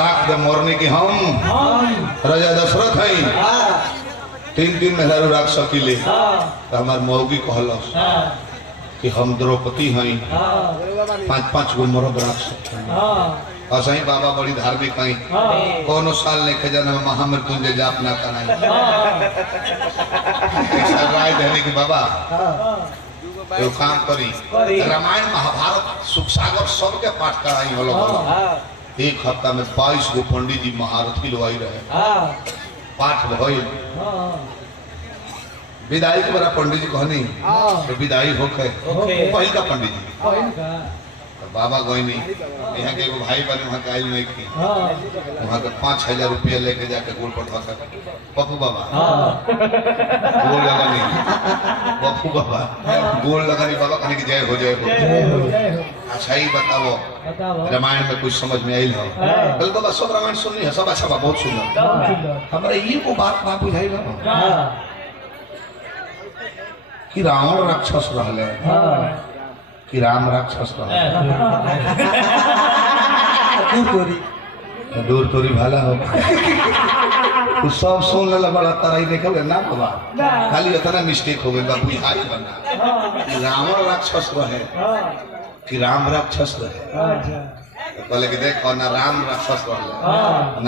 तड़ाक दे मोरनी की हम राजा दशरथ हैं 3 मेहरारू राख सकीले तो हमार मौगी कहलस कि हम द्रौपदी हैं 5 गो मरद राख सकते असही बाबा बड़ी धार्मिक हैं कोनो साल नहीं खजन महामृत्युंजय जाप ना कराई राय देने की बाबा तो काम करी रामायण महाभारत सुख सागर सबके पाठ कराई हो लोग एक हफ्ता में 22 गो पंडित जी महारथी लोग रहे पाठ भइल विदाई के बड़ा पंडित जी कहनी तो विदाई होके पहल का पंडित जी तो बाबा गोइनी यहाँ के भाई बने वहाँ का नहीं की वहाँ के 5,000 रुपया लेके जाके गोल पर धोकर पप्पू बाबा गोल लगानी पप्पू बाबा गोल लगानी बाबा कहने की जय हो जय हो अच्छा ही बताओ रामायण में कुछ समझ में आई हो कल बाबा सब रामायण सुननी है सब अच्छा बा बहुत सुंदर हमारे ये को बात ना बुझाई ना कि रावण राक्षस रहले कि राम राक्षस रहले दूर तोरी भाला हो तू सब सुन ले बड़ा तराई नहीं कबे ना बाबा खाली इतना मिस्टेक हो गई बाबू हाई बना कि रावण राक्षस रहे कि राम राक्षस रहे कहले कि देखो ना राम राक्षस रहले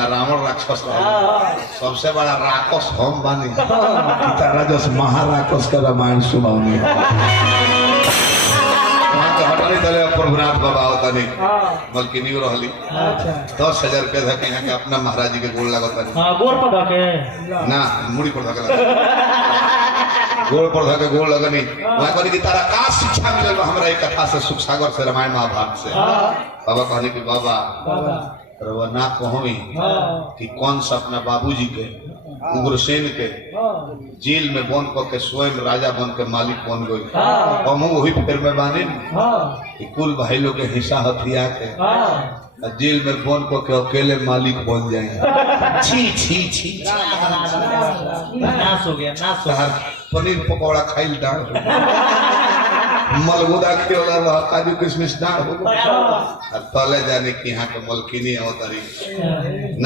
ना रावण राक्षस रहले सबसे बड़ा राक्षस हम बानी तारा जस महाराक्षस का रामायण सुनाऊंगी हटनी दले प्रभुनाथ बाबा होता नहीं बल्कि नहीं रहली 10,000 रुपया धके यहाँ के अपना महाराज जी के गोल लगता नहीं गोल पर धके ना मुड़ी पर धके गोल पर धके गोल लगनी वहाँ कहनी कि तारा का शिक्षा मिलल हमरा एक कथा से सुख सागर से रामायण महाभारत से बाबा कहने की बाबा ना कहोई कि कौन सा अपना बाबूजी के उग्रसेन के जेल में बंद करके स्वयं राजा बन के मालिक बन गई हम वही फिर में बानी कि कुल भाई लोग के हिस्सा हथिया के जेल में बंद करके अकेले मालिक बन जाए छी छी छी नाश हो गया नाश हो पनीर पकौड़ा खाइल डाल मलगुदा खेला काजू किशमिश डाल हो तले जाने की यहाँ के मलकिनी अवतारी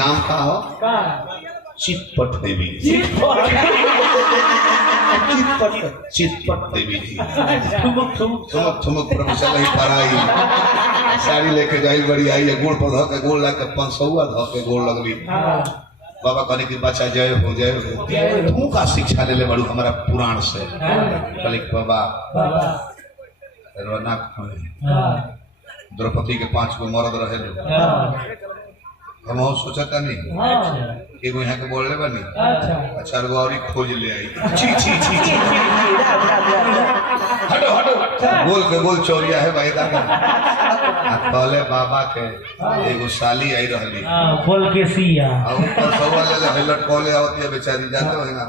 नाम का हो चितपट देवी चितपट देवी जी ठुमक प्रोफेसर ही पढ़ाई साड़ी लेके गई बड़ी आई गोड़ पर धो के गोड़ लाके 500 धो के गोड़ लगली बाबा कहने की बच्चा जय हो तू का शिक्षा ले बड़ू हमारा पुराण से कहले बाबा द्रौपदी के 5 गो मर्द रहे हम सोचता नहीं एगो यहाँ के बोलने बनी अच्छा गौरी खोज ले आई छी छी छी हटो हटो गोल के गोल चोरिया है भाई पहले बाबा के एगो साली आई रहली बोल के सिया और ऊपर सवाल ले लटकोले आवती है बेचारी जानते हो ना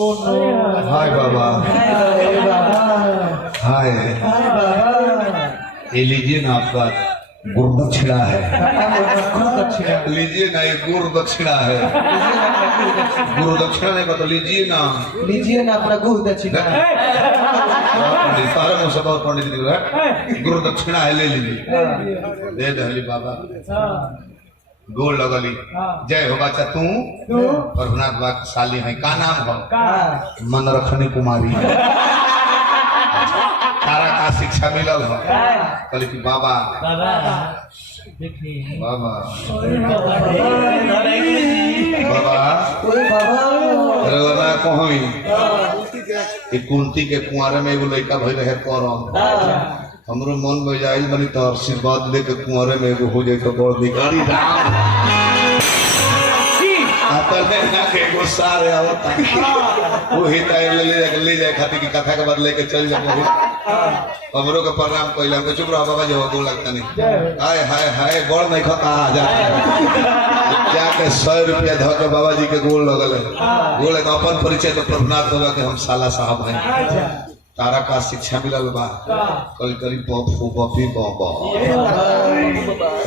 ओ नो हाय बाबा हाय ये लीजिए ना आपका गुरु दक्षिणा है लीजिए ना ये गुरु दक्षिणा है गुरु दक्षिणा नहीं तो लीजिए ना अपना गुरु दक्षिणा सारे मुझसे बहुत पंडित गुरु दक्षिणा है ले लीजिए दे दे बाबा गोल लगली जय हो बच्चा तू प्रभुनाथ बाबा साली है का नाम हो मन रखनी कुमारी तारा का शिक्षा मिलल हो कहले कि बाबा बाबा बाबा कहोई कुंती के कुंवारे में एगो लड़का भई रहे करम हमरो मन में जाइल बनी तो आशीर्वाद लेके कुंवारे में एगो हो जाए तो बड़ निकारी राम एगो सारे आवता वही टाइम ले जाए खातिर की कथा के बाद लेके चल जाए हमरो के प्रणाम कइला के चुप रह बाबा जो गोल लगता नहीं हाय हाय हाय बड़ नहीं खता जाके 100 रुपया धो के बाबा जी के गोल लगल गोल एक अपन परिचय तो प्रभुनाथ बाबा के हम साला साहब हैं तारा का शिक्षा मिलल बा कल करी बफू बफी बाबा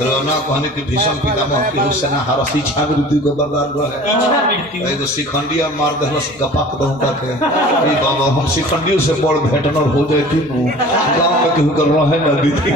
रोना कहने की भीषण पितामह की हुसैन हर शिक्षा मृत्यु के बरदान रहे एगो शिखंडिया मार दहलस गपाक दहुका के ई बाबा हम शिखंडियों से बड़ भेटनर हो जाए कि गांव में केहू कर रहे न दीदी